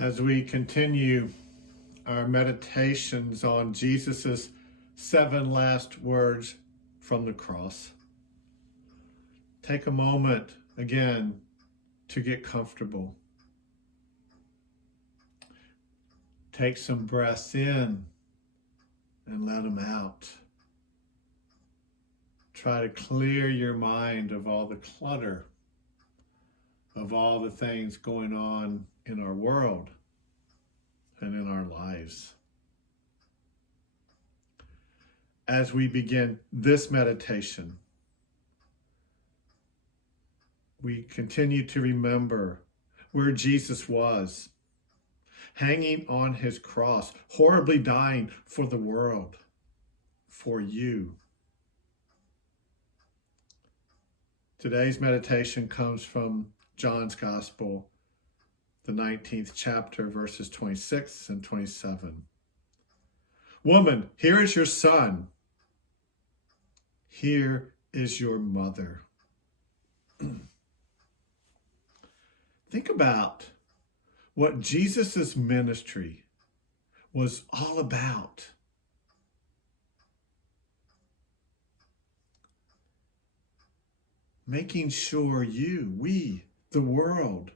as we continue our meditations on Jesus's 7 last words from the cross. Take a moment again to get comfortable. Take some breaths in and let them out. Try to clear your mind of all the clutter, of all the things going on in our world and in our lives. As we begin this meditation, we continue to remember where Jesus was, hanging on his cross, horribly dying for the world, for you. Today's meditation comes from John's Gospel, the 19th chapter, verses 26 and 27. Woman, here is your son. Here is your mother. Think about what Jesus' ministry was all about. Making sure we, the world,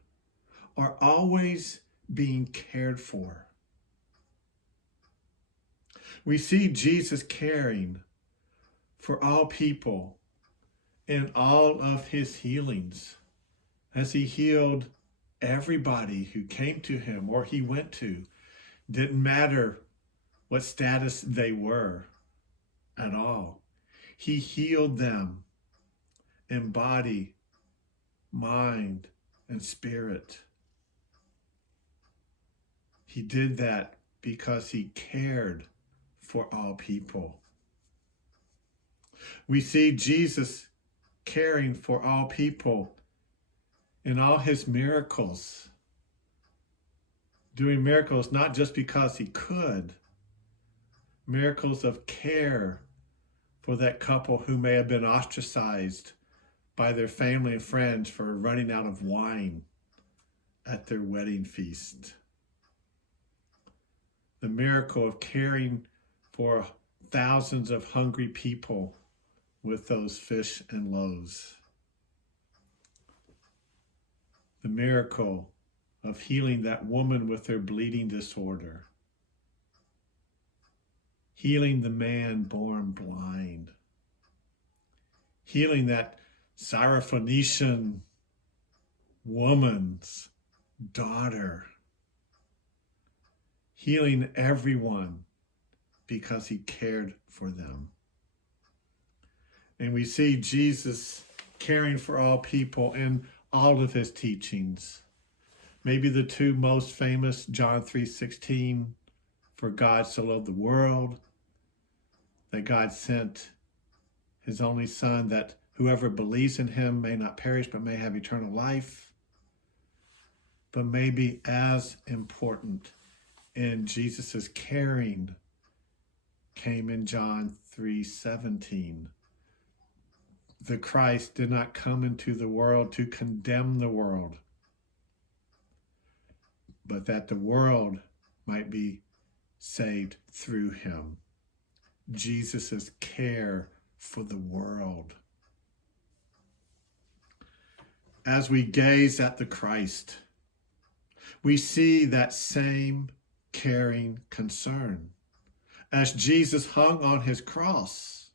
are always being cared for. We see Jesus caring for all people in all of his healings, as he healed everybody who came to him or he went to. Didn't matter what status they were at all. He healed them in body, mind, and spirit. He did that because he cared for all people. We see Jesus caring for all people in all his miracles, doing miracles not just because he could, miracles of care for that couple who may have been ostracized by their family and friends for running out of wine at their wedding feast. The miracle of caring for thousands of hungry people with those fish and loaves. The miracle of healing that woman with her bleeding disorder. Healing the man born blind. Healing that Syrophoenician woman's daughter. Healing everyone because he cared for them. And we see Jesus caring for all people in all of his teachings. Maybe the two most famous, John 3:16, for God so loved the world, that God sent his only son, that whoever believes in him may not perish but may have eternal life. But maybe as important in Jesus' caring came in John 3:17. The Christ did not come into the world to condemn the world, but that the world might be saved through him. Jesus' care for the world. As we gaze at the Christ, we see that same caring concern. As Jesus hung on his cross,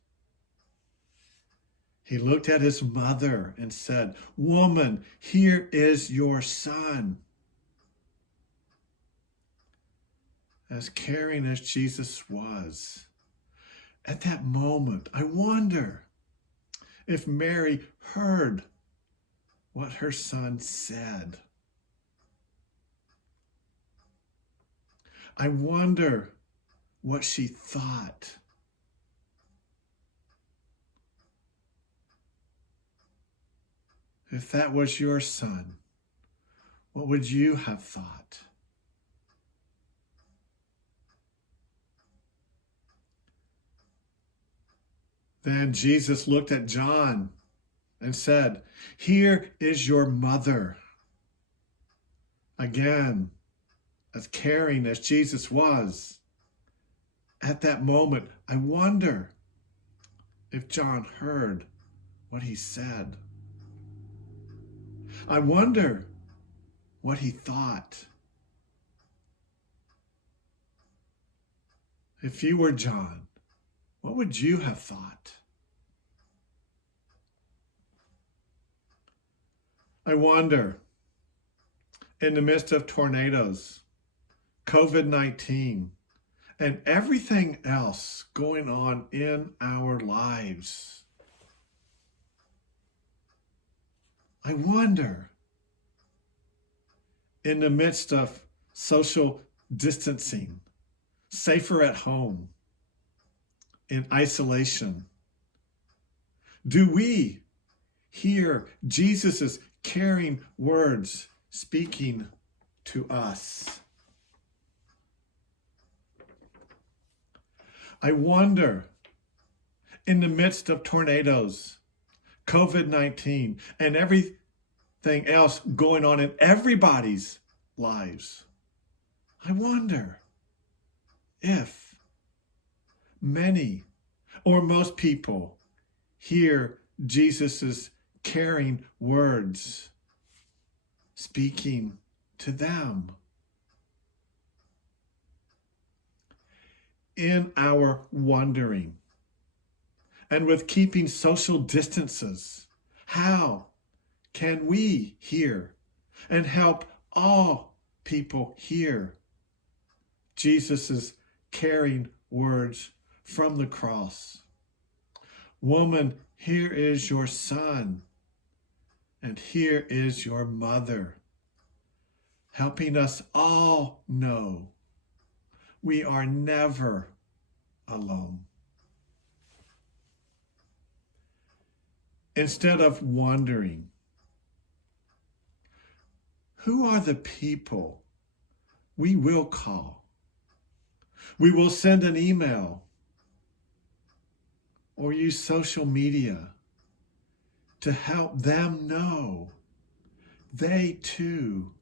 he looked at his mother and said, "Woman, here is your son." As caring as Jesus was, at that moment, I wonder if Mary heard what her son said. I wonder what she thought. If that was your son, what would you have thought? Then Jesus looked at John and said, "Here is your mother." Again, as caring as Jesus was, at that moment, I wonder if John heard what he said. I wonder what he thought. If you were John, what would you have thought? I wonder, in the midst of tornadoes, COVID-19, and everything else going on in our lives, I wonder, in the midst of social distancing, safer at home, in isolation, do we hear Jesus's caring words speaking to us? I wonder, in the midst of tornadoes, COVID-19, and everything else going on in everybody's lives, I wonder if many or most people hear Jesus's caring words speaking to them. In our wondering and with keeping social distances, how can we hear and help all people hear Jesus's caring words from the cross? Woman, here is your son, and here is your mother, helping us all know we are never alone. Instead of wondering, who are the people we will call? We will send an email or use social media to help them know they too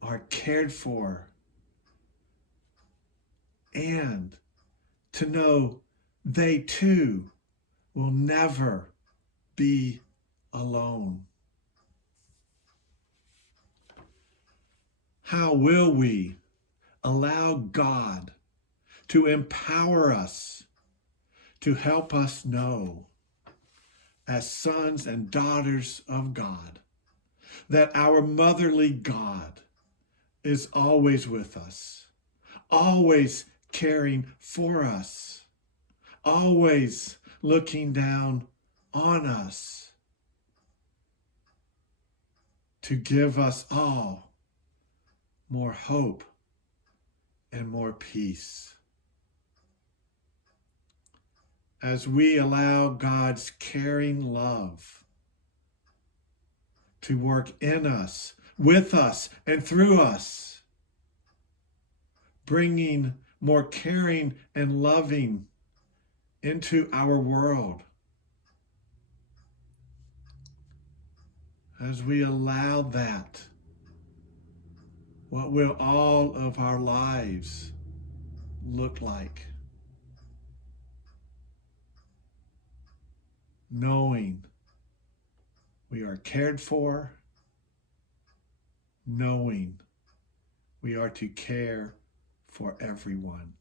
are cared for, and to know they too will never be alone. How will we allow God to empower us, to help us know, as sons and daughters of God, that our motherly God is always with us, always caring for us, always looking down on us to give us all more hope and more peace. As we allow God's caring love to work in us, with us, and through us, bringing more caring and loving into our world. As we allow that, what will all of our lives look like? Knowing we are cared for, knowing we are to care for everyone.